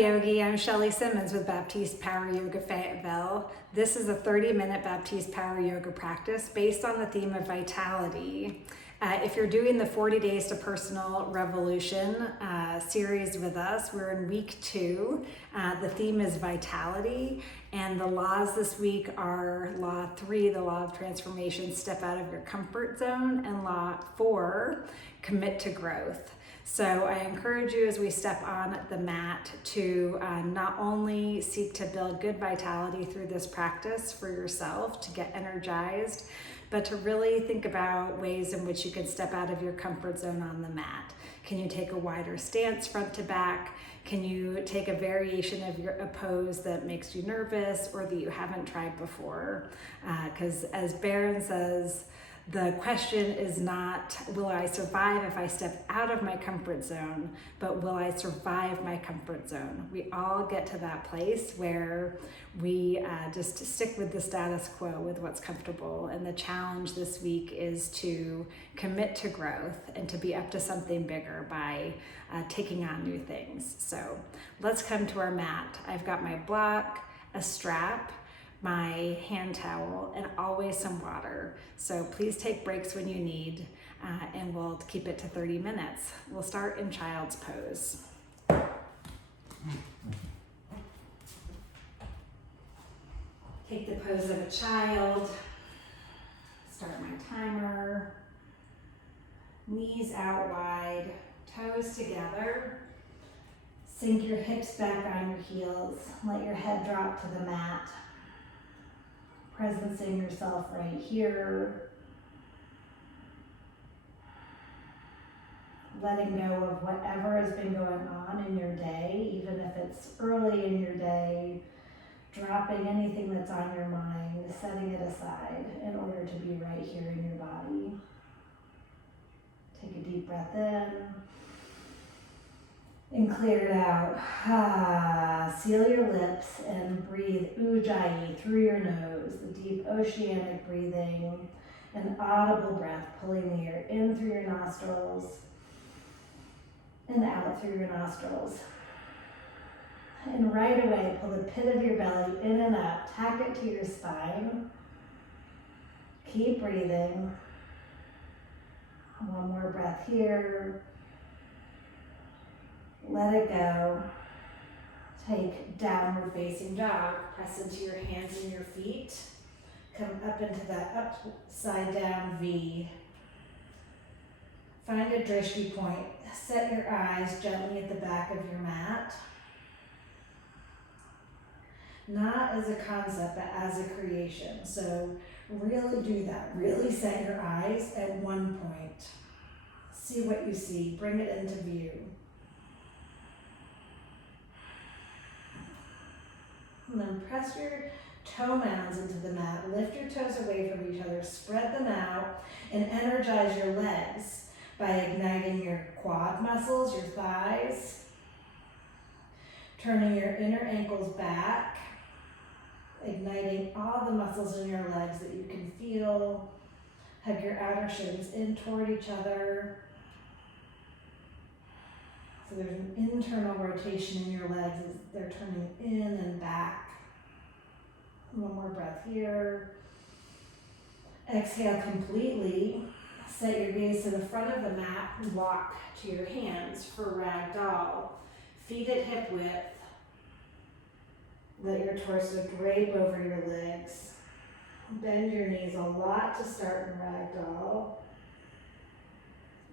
Yogi. I'm Shelly Simmons with Baptiste Power Yoga Fayetteville. This is a 30-minute Baptiste Power Yoga practice based on the theme of vitality. If you're doing the 40 Days to Personal Revolution series with us, we're in week 2. The theme is vitality, and the laws this week are Law 3, the law of transformation, step out of your comfort zone, and Law 4, commit to growth. So I encourage you as we step on the mat to not only seek to build good vitality through this practice for yourself to get energized, but to really think about ways in which you can step out of your comfort zone on the mat. Can you take a wider stance front to back? Can you take a variation of a pose that makes you nervous or that you haven't tried before? Because as Baron says, the question is not, will I survive if I step out of my comfort zone, but will I survive my comfort zone? We all get to that place where we just stick with the status quo, with what's comfortable. And the challenge this week is to commit to growth and to be up to something bigger by taking on new things. So let's come to our mat. I've got my block, a strap, my hand towel, and always some water. So please take breaks when you need, and we'll keep it to 30 minutes. We'll start in child's pose. Take the pose of a child. Start my timer. Knees out wide, toes together. Sink your hips back on your heels. Let your head drop to the mat. Presencing yourself right here. Letting go of whatever has been going on in your day, even if it's early in your day, dropping anything that's on your mind, setting it aside in order to be right here in your body. Take a deep breath in. And clear it out. Seal your lips and breathe Ujjayi through your nose, the deep oceanic breathing, an audible breath pulling the air in through your nostrils and out through your nostrils. And right away, pull the pit of your belly in and up, tack it to your spine. Keep breathing. One more breath here. Let it go. Take downward facing dog. Press into your hands and your feet. Come up into that upside down V. Find a drishti point. Set your eyes gently at the back of your mat. Not as a concept, but as a creation. So really do that. Really set your eyes at one point. See what you see. Bring it into view. And then press your toe mounds into the mat. Lift your toes away from each other. Spread them out and energize your legs by igniting your quad muscles, your thighs. Turning your inner ankles back. Igniting all the muscles in your legs that you can feel. Hug your outer shins in toward each other. So there's an internal rotation in your legs as they're turning in and back. One more breath here. Exhale completely. Set your gaze to the front of the mat and walk to your hands for ragdoll. Feet at hip width. Let your torso drape over your legs. Bend your knees a lot to start in ragdoll.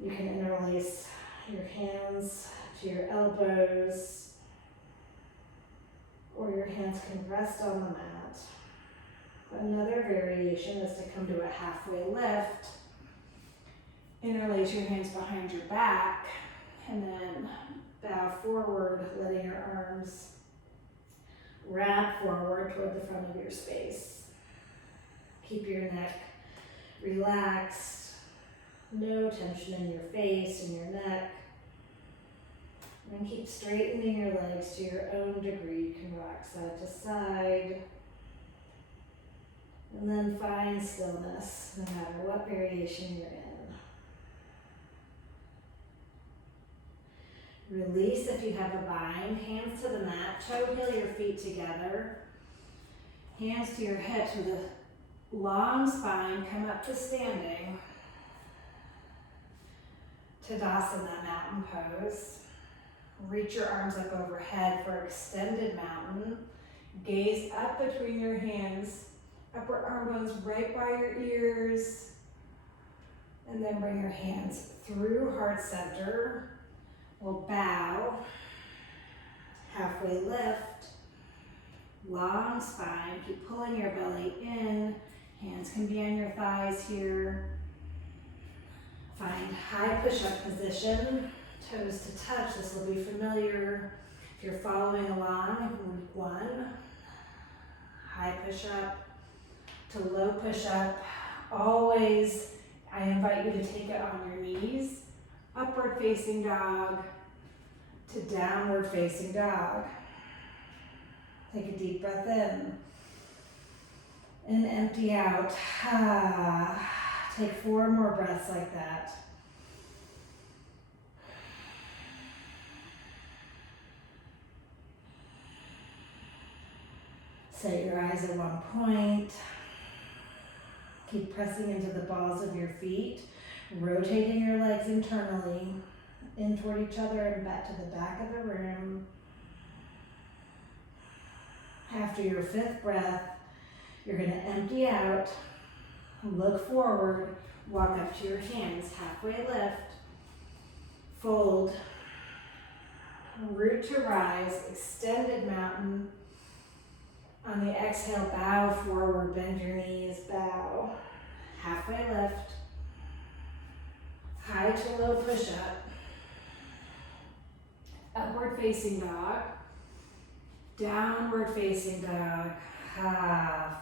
You can interlace your hands to your elbows, or your hands can rest on the mat. Another variation is to come to a halfway lift. Interlace your hands behind your back, and then bow forward, letting your arms wrap forward toward the front of your space. Keep your neck relaxed, no tension in your face and your neck. And keep straightening your legs to your own degree. You can rock side to side. And then find stillness, no matter what variation you're in. Release if you have a bind. Hands to the mat. Toe heel your feet together. Hands to your hips with a long spine. Come up to standing. Tadasana, mountain pose. Reach your arms up overhead for extended mountain. Gaze up between your hands. Upper arm bones right by your ears. And then bring your hands through heart center. We'll bow. Halfway lift. Long spine. Keep pulling your belly in. Hands can be on your thighs here. Find high push-up position. Toes to touch. This will be familiar if you're following along in week 1. High push-up to low push-up. Always, I invite you to take it on your knees. Upward facing dog to downward facing dog. Take a deep breath in and empty out. Take 4 more breaths like that. Set your eyes at one point. Keep pressing into the balls of your feet, rotating your legs internally, in toward each other and back to the back of the room. After your 5th breath, you're going to empty out, look forward, walk up to your hands, halfway lift, fold, root to rise, extended mountain. On the exhale, bow forward, bend your knees, bow. Halfway lift, high to low push up, upward facing dog, downward facing dog. 5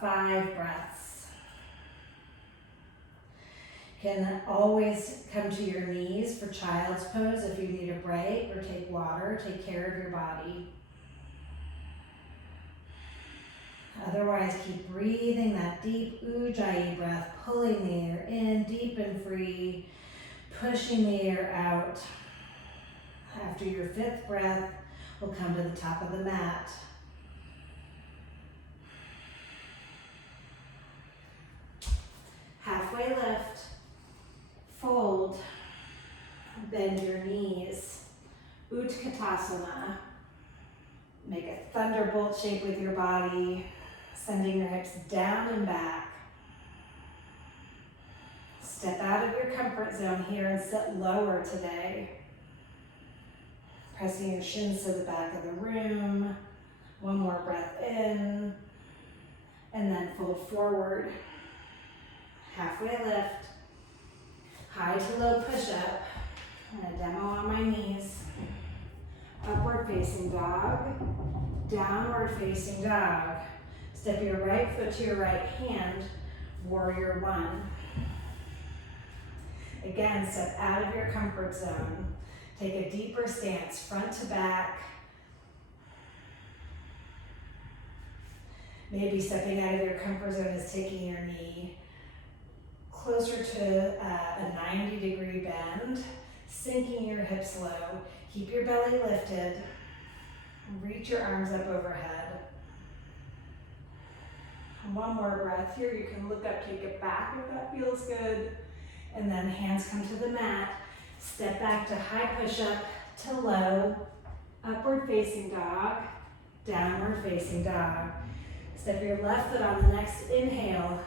breaths. Can always come to your knees for child's pose if you need a break or take water, take care of your body. Otherwise, keep breathing that deep Ujjayi breath, pulling the air in, deep and free, pushing the air out. After your 5th breath, we'll come to the top of the mat. Halfway lift, fold, bend your knees, Utkatasana. Make a thunderbolt shape with your body, sending your hips down and back. Step out of your comfort zone here and sit lower today. Pressing your shins to the back of the room. One more breath in, and then fold forward. Halfway lift, high to low push up, and a demo on my knees. Upward facing dog, downward facing dog. Step your right foot to your right hand, warrior 1. Again, step out of your comfort zone. Take a deeper stance, front to back. Maybe stepping out of your comfort zone is taking your knee closer to a 90-degree bend, sinking your hips low. Keep your belly lifted. Reach your arms up overhead. One more breath here. You can look up, take it back if that feels good. And then hands come to the mat. Step back to high push-up to low, upward facing dog, downward facing dog. Step your left foot on the next inhale.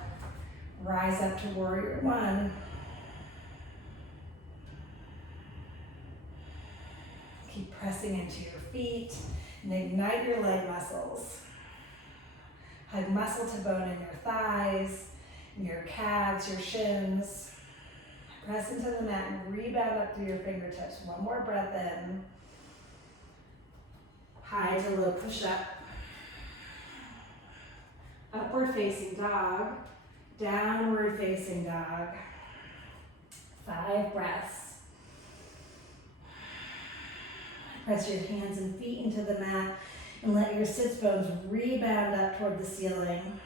Rise up to warrior 1. Keep pressing into your feet and ignite your leg muscles. Hug muscle to bone in your thighs, in your calves, your shins. Press into the mat and rebound up through your fingertips. One more breath in. High to low push up. Upward facing dog, downward facing dog. 5 breaths. Press your hands and feet into the mat and let your sits bones rebound up toward the ceiling.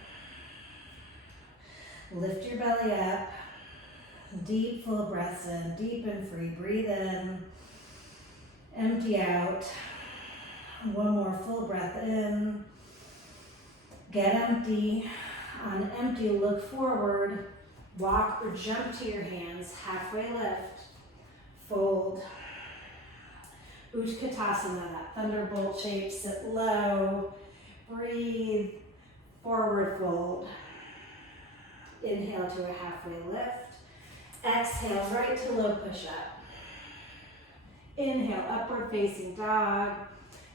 Lift your belly up. Deep, full breaths in, deep and free. Breathe in Empty out. One more full breath in. Get empty. On empty, look forward. Walk or jump to your hands. Halfway lift. Fold. Utkatasana, that thunderbolt shape. Sit low. Breathe. Forward fold. Inhale to a halfway lift. Exhale, right to low push-up. Inhale, upward facing dog.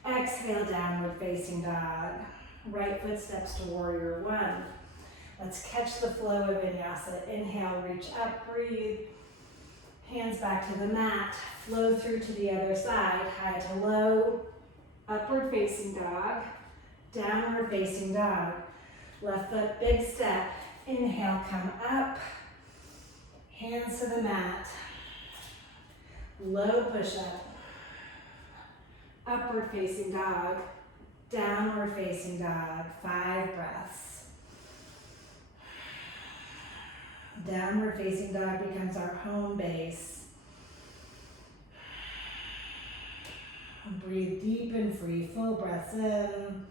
Exhale, downward facing dog. Right foot steps to warrior one. Let's catch the flow of vinyasa. Inhale, reach up, breathe. Hands back to the mat. Flow through to the other side. High to low. Upward facing dog. Downward facing dog. Left foot, big step. Inhale, come up. Hands to the mat. Low push-up. Upward facing dog. Downward facing dog. 5 breaths. Downward facing dog becomes our home base. Breathe deep and free. Full breaths in.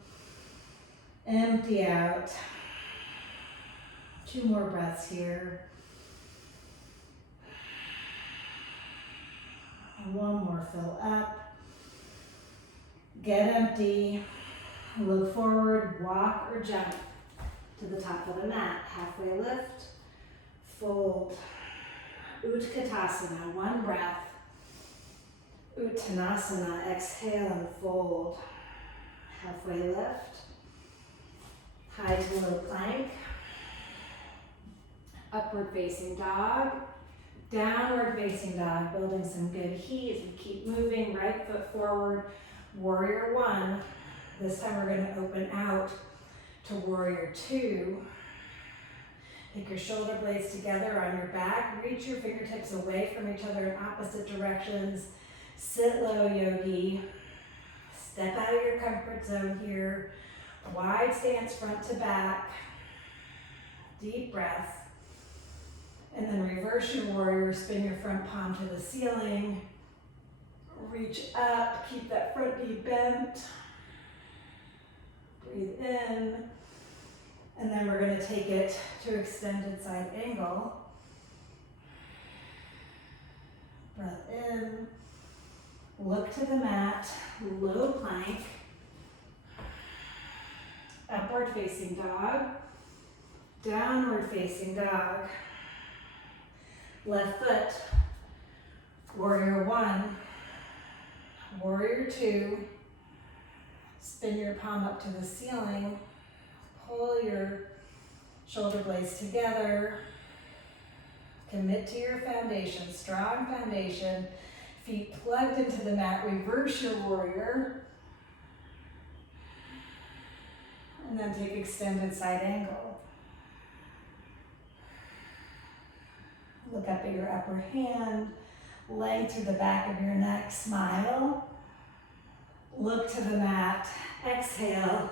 Empty out. 2 more breaths here. And 1 more, fill up. Get empty. Look forward, walk or jump to the top of the mat. Halfway lift. Fold. Utkatasana, 1 breath. Uttanasana, exhale and fold. Halfway lift. High to low plank. Upward facing dog. Downward facing dog, building some good heat as we keep moving. Right foot forward, warrior one. This time we're going to open out to warrior two. Take your shoulder blades together on your back. Reach your fingertips away from each other in opposite directions. Sit low, yogi. Step out of your comfort zone here. Wide stance, front to back. Deep breath. And then reverse your warrior. Spin your front palm to the ceiling. Reach up. Keep that front knee bent. Breathe in. And then we're going to take it to extended side angle. Breath in. Look to the mat. Low plank. Upward facing dog. Downward facing dog. Left foot. Warrior one. Warrior two. Spin your palm up to the ceiling. Pull your shoulder blades together. Commit to your foundation, strong foundation. Feet plugged into the mat. Reverse your warrior. And then take extended side angle. Look up at your upper hand. Length through the back of your neck. Smile. Look to the mat. Exhale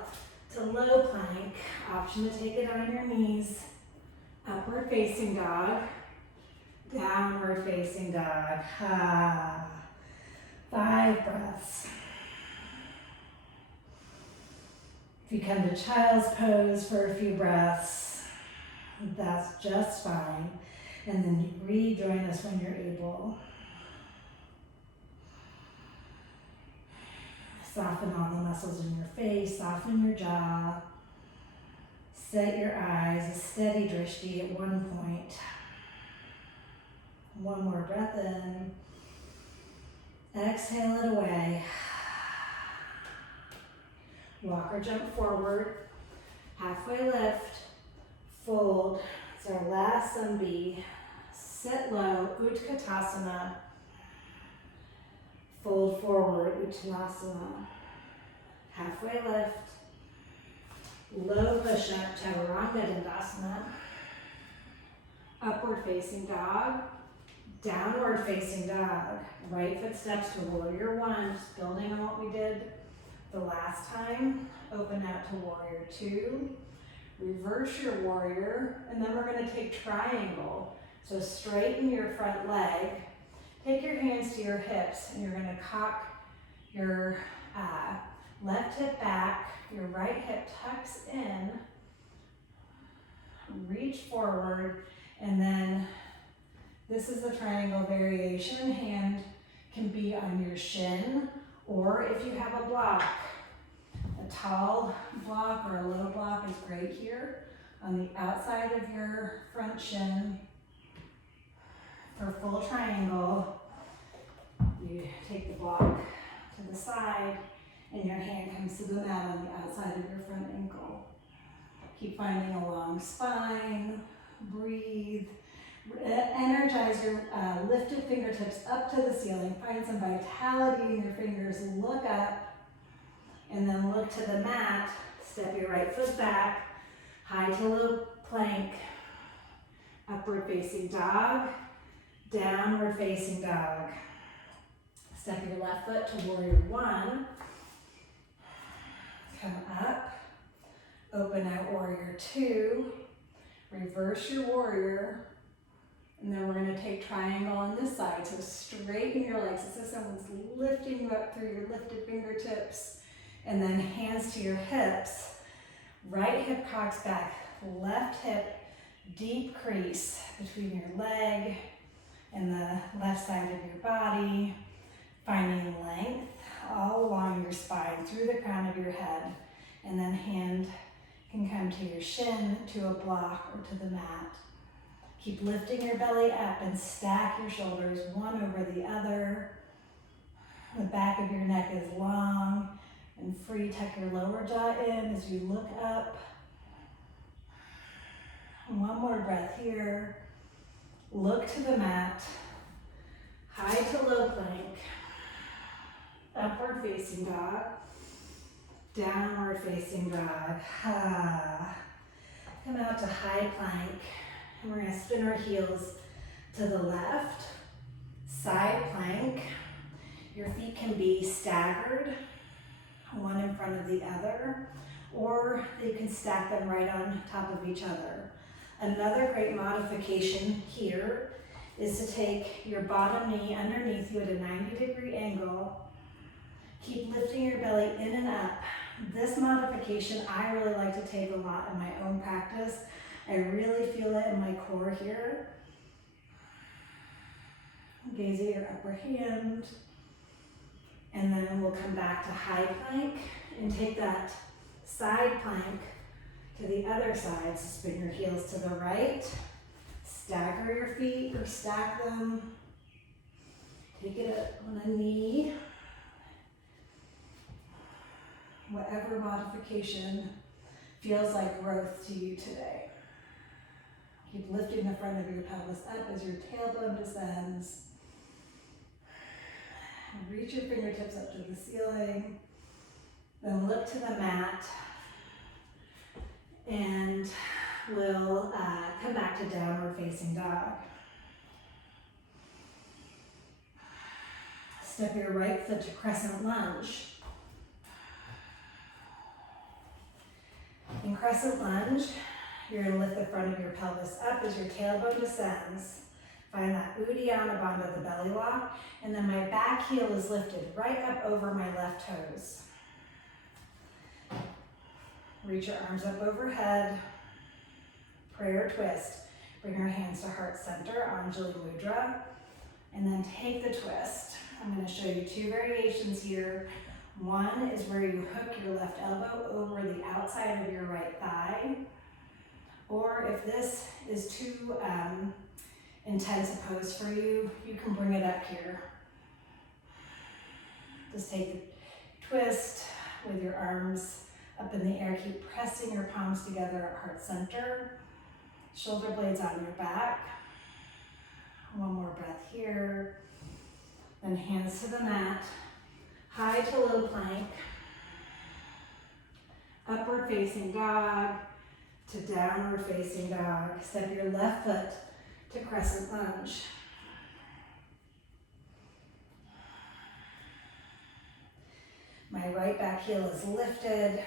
to low plank. Option to take it on your knees. Upward facing dog. Downward facing dog. 5 breaths. If you come to child's pose for a few breaths, that's just fine. And then you rejoin us when you're able. Soften all the muscles in your face, soften your jaw. Set your eyes, a steady drishti at one point. 1 more breath in. Exhale it away. Walk or jump forward. Halfway lift. Fold. It's our last Sambhi. Sit low, Utkatasana. Fold forward, Uttanasana. Halfway lift. Low push-up, Chaturanga Dandasana. Upward facing dog. Downward facing dog. Right foot steps to warrior one, just building on what we did the last time. Open out to warrior two. Reverse your warrior, and then we're going to take triangle. So straighten your front leg. Take your hands to your hips, and you're going to cock Your left hip back, your right hip tucks in, reach forward, and then this is the triangle variation. Hand can be on your shin, or if you have a block, a tall block or a low block is great here on the outside of your front shin. For full triangle, you take the block to the side and your hand comes to the mat on the outside of your front ankle. Keep finding a long spine, breathe, energize your lifted fingertips up to the ceiling. Find some vitality in your fingers, look up, and then look to the mat. Step your right foot back, high to low plank, upward facing dog, downward facing dog. Step your left foot to warrior one. Come up, open out warrior two, reverse your warrior, and then we're going to take triangle on this side. So straighten your legs as if someone's lifting you up through your lifted fingertips, and then hands to your hips. Right hip cocks back, left hip deep crease between your leg and the left side of your body, finding length all along your spine through the crown of your head, and then hand can come to your shin, to a block, or to the mat. Keep lifting your belly up and stack your shoulders one over the other. The back of your neck is long and free. Tuck your lower jaw in as you look up. One more breath here. Look to the mat. High to low plank. Upward facing dog. Downward facing dog. Come out to high plank. And we're going to spin our heels to the left. Side plank. Your feet can be staggered, one in front of the other, or you can stack them right on top of each other. Another great modification here is to take your bottom knee underneath you at a 90-degree angle. Keep lifting your belly in and up. This modification I really like to take a lot in my own practice. I really feel it in my core here. Gaze at your upper hand. And then we'll come back to high plank and take that side plank to the other side. So spin your heels to the right. Stagger your feet or stack them. Take it up on a knee. Whatever modification feels like growth to you today. Keep lifting the front of your pelvis up as your tailbone descends. Reach your fingertips up to the ceiling. Then look to the mat. And we'll come back to downward facing dog. Step your right foot to crescent lunge. In crescent lunge, you're going to lift the front of your pelvis up as your tailbone descends. Find that Uddiyana Bandha, the belly lock, and then my back heel is lifted right up over my left toes. Reach your arms up overhead. Prayer twist. Bring your hands to heart center, Anjali Mudra, and then take the twist. I'm going to show you two variations here. One is where you hook your left elbow over the outside of your right thigh, or if this is too intense a pose for you, you can bring it up here. Just take the twist with your arms up in the air. Keep pressing your palms together at heart center. Shoulder blades on your back. One more breath here. Then hands to the mat. High to low plank. Upward facing dog to downward facing dog. Step your left foot to crescent lunge. My right back heel is lifted.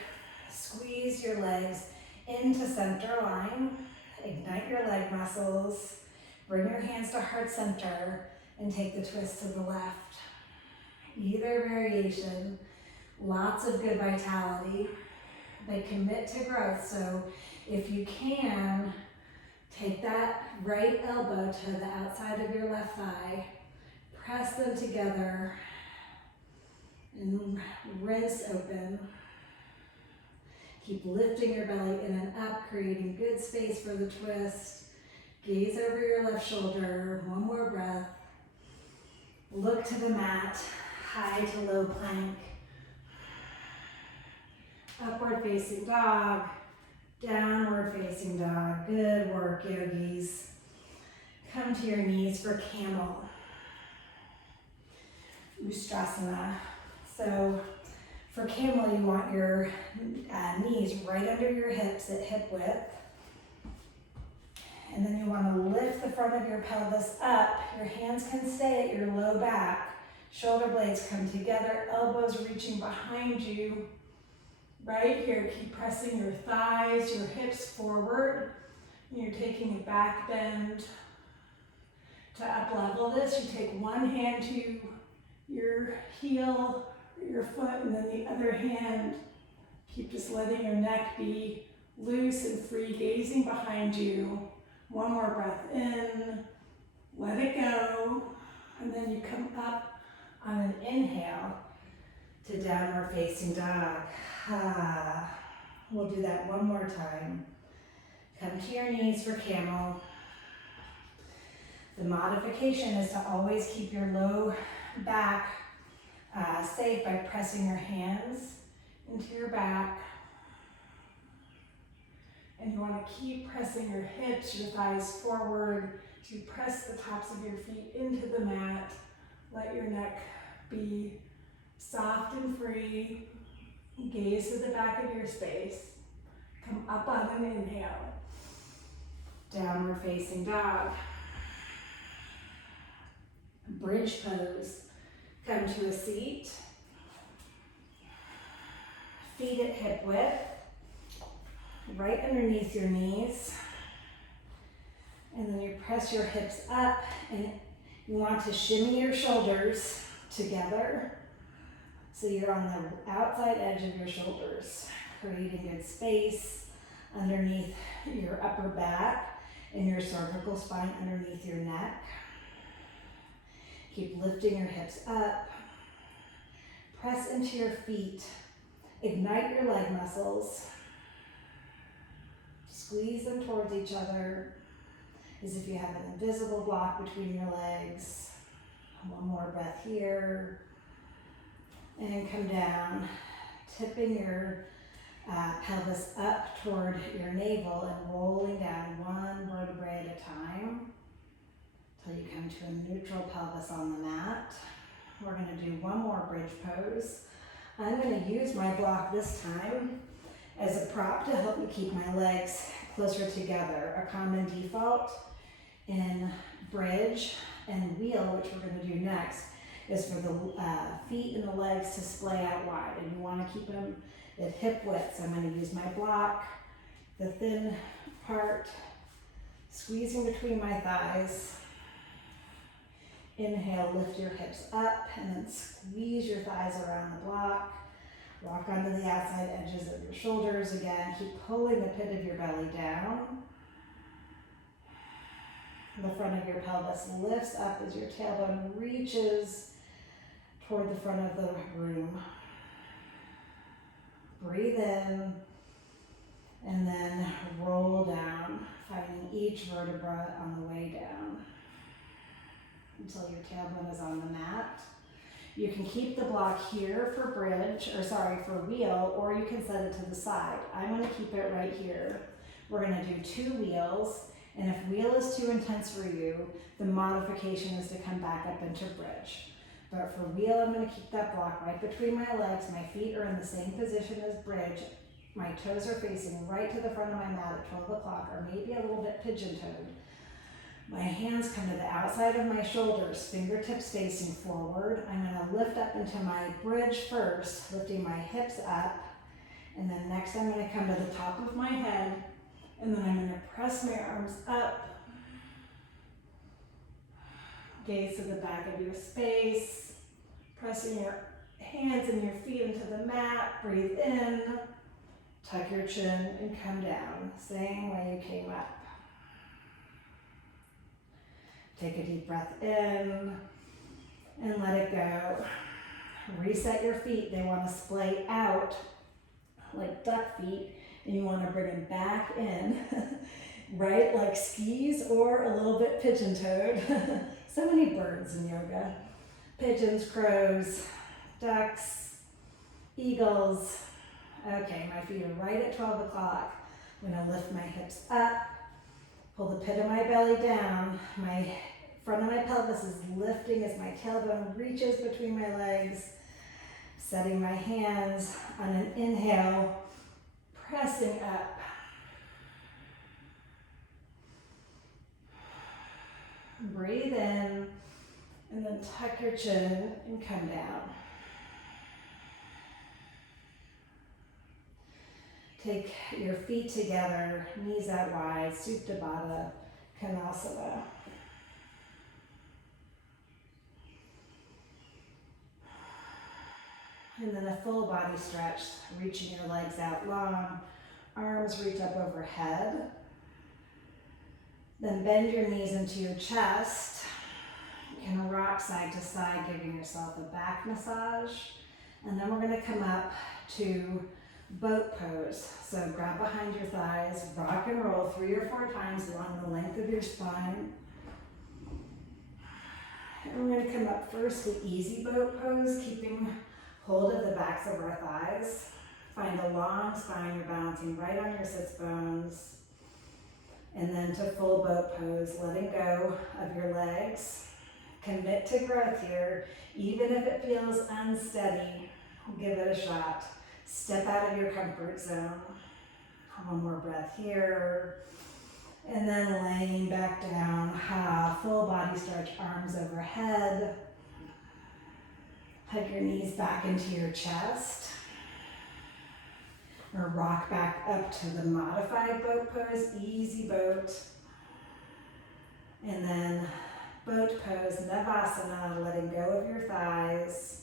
Squeeze your legs into center line. Ignite your leg muscles. Bring your hands to heart center and take the twist to the left. Either variation, lots of good vitality. They commit to growth, so if you can, take that right elbow to the outside of your left thigh, press them together, and rinse open. Keep lifting your belly in and up, creating good space for the twist. Gaze over your left shoulder, one more breath. Look to the mat, high to low plank. Upward facing dog, downward facing dog. Good work, yogis. Come to your knees for camel. Ustrasana. So for camel, you want your knees right under your hips at hip width. And then you want to lift the front of your pelvis up. Your hands can stay at your low back. Shoulder blades come together, elbows reaching behind you. Right here, keep pressing your thighs, your hips forward. You're taking a back bend. To up level this, you take one hand to your heel, your foot, and then the other hand. Keep just letting your neck be loose and free, gazing behind you. One more breath in, let it go, and then you come up on an inhale to downward facing dog. We'll do that one more time. Come to your knees for camel. The modification is to always keep your low back safe by pressing your hands into your back. And you want to keep pressing your hips, your thighs forward. To press the tops of your feet into the mat. Let your neck be soft and free. Gaze to the back of your space. Come up on an inhale. Downward facing dog. Bridge pose. Come to a seat. Feet at hip width. Right underneath your knees. And then you press your hips up and you want to shimmy your shoulders together. So you're on the outside edge of your shoulders, creating good space underneath your upper back and your cervical spine underneath your neck. Keep lifting your hips up. Press into your feet. Ignite your leg muscles. Squeeze them towards each other as if you have an invisible block between your legs. One more breath here. And come down, tipping your pelvis up toward your navel and rolling down one vertebrae at a time until you come to a neutral pelvis on the mat. We're going to do one more bridge pose. I'm going to use my block this time as a prop to help me keep my legs closer together. A common default in bridge and wheel, which we're going to do next, is for the feet and the legs to splay out wide, and you want to keep them at hip width. So I'm going to use my block, the thin part, squeezing between my thighs. Inhale, lift your hips up, and then squeeze your thighs around the block. Walk onto the outside edges of your shoulders again. Keep pulling the pit of your belly down. The front of your pelvis lifts up as your tailbone reaches toward the front of the room. Breathe in and then roll down, finding each vertebra on the way down until your tailbone is on the mat. You can keep the block here for for wheel, or you can set it to the side. I'm going to keep it right here. We're going to do 2 wheels, and if wheel is too intense for you, the modification is to come back up into bridge. But for wheel, I'm going to keep that block right between my legs. My feet are in the same position as bridge. My toes are facing right to the front of my mat at 12 o'clock, or maybe a little bit pigeon-toed. My hands come to the outside of my shoulders, fingertips facing forward. I'm going to lift up into my bridge first, lifting my hips up. And then next I'm going to come to the top of my head, and then I'm going to press my arms up. Gaze to the back of your space. Pressing your hands and your feet into the mat. Breathe in. Tuck your chin and come down. Same way you came up. Take a deep breath in and let it go. Reset your feet. They want to splay out like duck feet, and you want to bring them back in, right? Like skis or a little bit pigeon-toed. So many birds in yoga. Pigeons, crows, ducks, eagles. Okay, my feet are right at 12 o'clock. I'm going to lift my hips up, pull the pit of my belly down. My front of my pelvis is lifting as my tailbone reaches between my legs. Setting my hands on an inhale, pressing up. Breathe in, and then tuck your chin and come down. Take your feet together, knees out wide, Supta Baddha Konasana. And then a full body stretch, reaching your legs out long, arms reach up overhead. Then bend your knees into your chest. You can rock side to side, giving yourself a back massage. And then we're gonna come up to boat pose. So grab behind your thighs, rock and roll 3 or 4 times along the length of your spine. And we're gonna come up first to easy boat pose, keeping hold of the backs of our thighs. Find a long spine, you're balancing right on your sits bones. And then to full boat pose, letting go of your legs. Commit to growth here. Even if it feels unsteady, give it a shot. Step out of your comfort zone. One more breath here. And then laying back down, full body stretch, arms overhead. Hug your knees back into your chest. Or rock back up to the modified boat pose, easy boat. And then boat pose, Navasana, letting go of your thighs.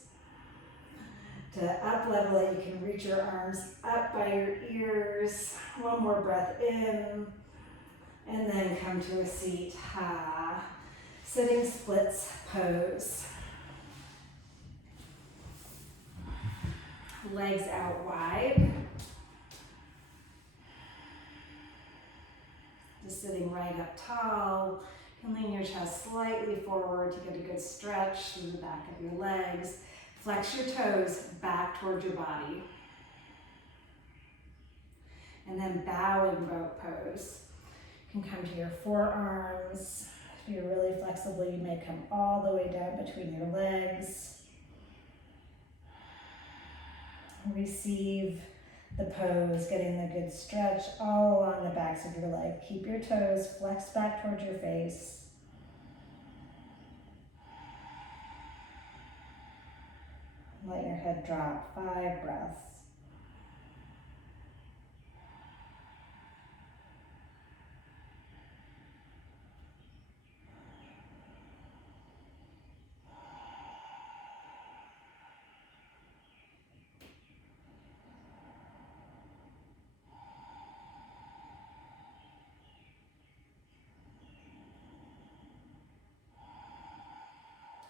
To up level it, you can reach your arms up by your ears. One more breath in. And then come to a seat, Sitting splits pose. Legs out wide. Just sitting right up tall. You can lean your chest slightly forward to get a good stretch through the back of your legs. Flex your toes back towards your body. And then bowing boat pose. You can come to your forearms. If you're really flexible, you may come all the way down between your legs. Receive the pose, getting the good stretch all along the backs of your leg. Keep your toes flexed back towards your face. Let your head drop. 5 breaths.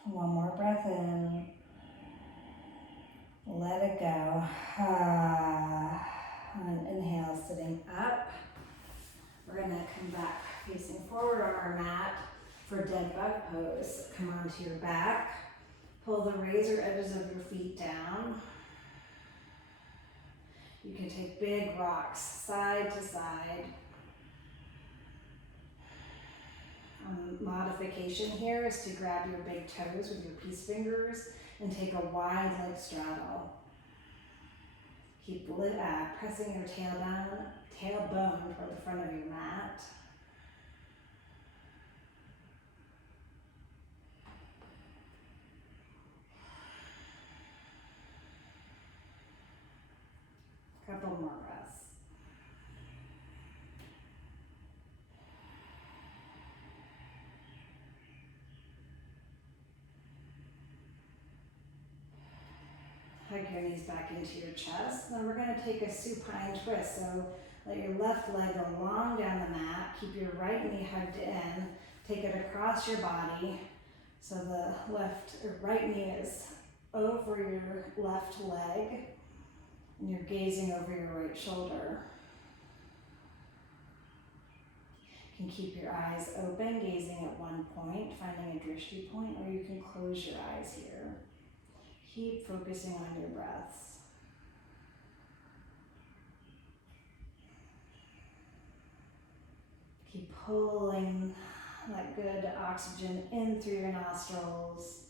One more breath in. Let it go. On an inhale, sitting up. We're gonna come back facing forward on our mat for dead bug pose. Come onto your back. Pull the razor edges of your feet down. You can take big rocks side to side. Modification here is to grab your big toes with your peace fingers and take a wide leg straddle. Keep pressing your tailbone toward the front of your mat. Couple more breaths. Hug your knees back into your chest. Then we're going to take a supine twist. So let your left leg go long down the mat. Keep your right knee hugged in. Take it across your body. So the right knee is over your left leg. And you're gazing over your right shoulder. You can keep your eyes open, gazing at one point, finding a drishti point, or you can close your eyes here. Keep focusing on your breaths. Keep pulling that good oxygen in through your nostrils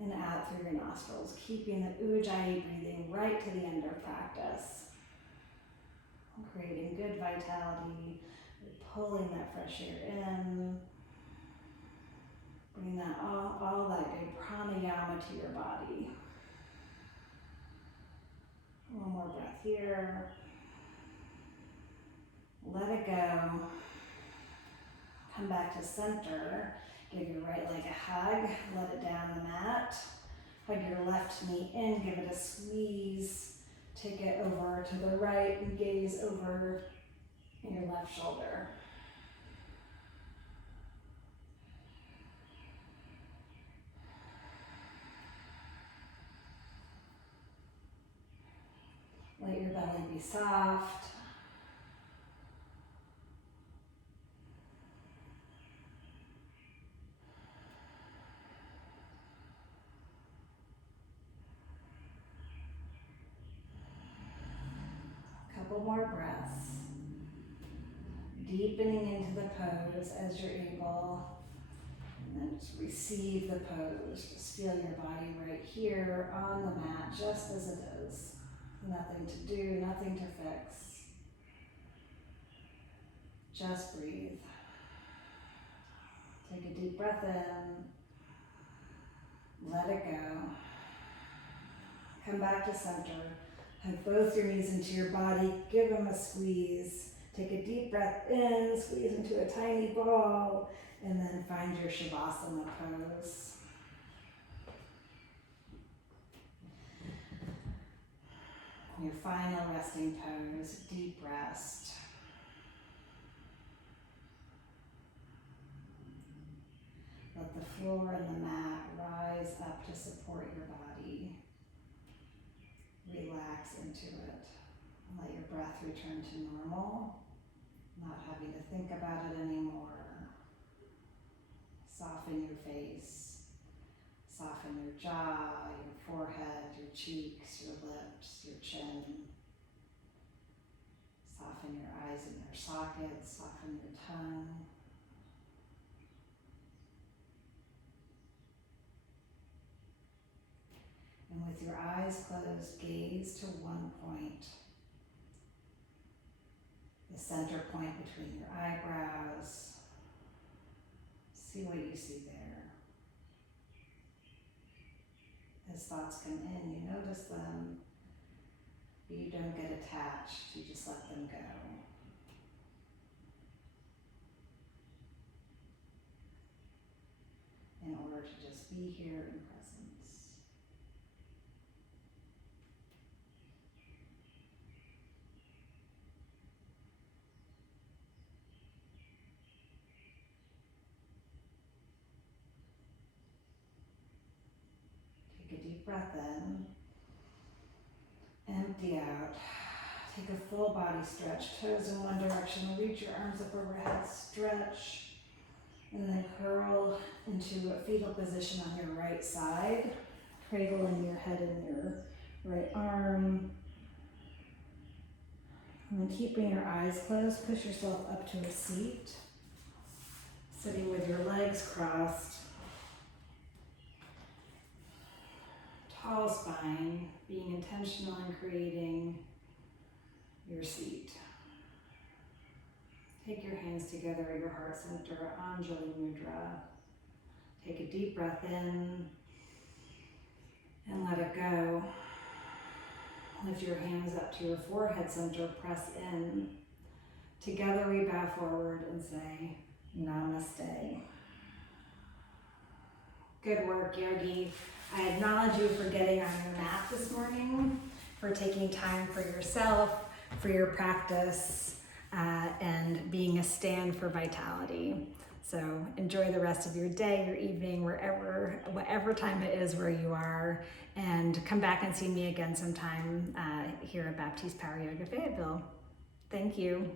and out through your nostrils, keeping the Ujjayi breathing right to the end of practice. Creating good vitality, pulling that fresh air in. Bring that all that good pranayama to your body. One more breath here. Let it go. Come back to center. Give your right leg a hug. Let it down the mat. Hug your left knee in. Give it a squeeze. Take it over to the right and gaze over your left shoulder. Let your belly be soft. Couple more breaths. Deepening into the pose as you're able. And then just receive the pose. Just feel your body right here on the mat, just as it is. Nothing to do, nothing to fix. Just breathe. Take a deep breath in. Let it go. Come back to center. Hug both your knees into your body. Give them a squeeze. Take a deep breath in, squeeze into a tiny ball, and then find your Shavasana pose. Your final resting pose, deep rest. Let the floor and the mat rise up to support your body. Relax into it. Let your breath return to normal, not having to think about it anymore. Soften your face. Soften your jaw, your forehead, your cheeks, your lips, your chin. Soften your eyes in their sockets. Soften your tongue. And with your eyes closed, gaze to one point. The center point between your eyebrows. See what you see there. As thoughts come in, you notice them, but you don't get attached, you just let them go. In order to just be here in presence. Take a deep breath in, empty out, take a full body stretch, toes in one direction, reach your arms up overhead, stretch, and then curl into a fetal position on your right side, cradling your head in your right arm, and then keeping your eyes closed, push yourself up to a seat, sitting with your legs crossed. Tall spine, being intentional in creating your seat. Take your hands together at your heart center, Anjali Mudra. Take a deep breath in and let it go. Lift your hands up to your forehead center, press in. Together we bow forward and say, Namaste. Good work, Yogi. I acknowledge you for getting on your mat this morning, for taking time for yourself, for your practice, and being a stand for vitality. So enjoy the rest of your day, your evening, whatever time it is where you are, and come back and see me again sometime here at Baptiste Power Yoga Fayetteville. Thank you.